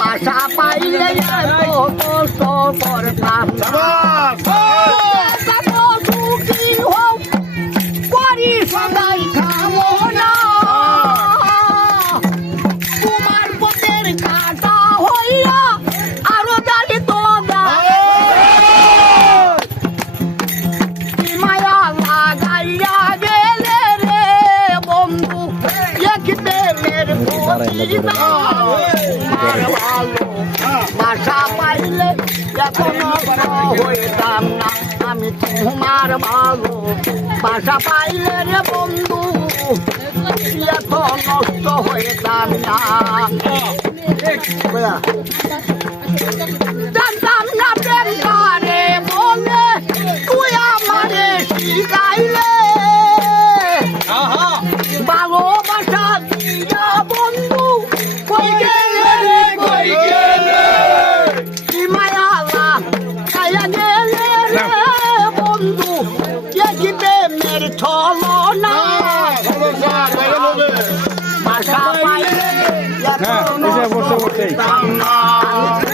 বাসা পাইলে এত কষ্ট করতাম না। কত বাসা। পাইলে এখন হইতাম না আমি তোমার ভালো বাসা পাইলে রে বন্ধু এখন নষ্ট হইতাম না। জানতাম না প্রেম কারে বলে তুই আমারে শিখাইলে। ভালোবাসা দিয়া বন্ধু প্রেমের পাইলে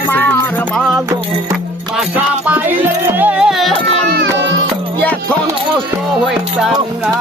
হ্যাঁ, ভালো। বাসা পাইলে এখন কষ্ট হইতাম না।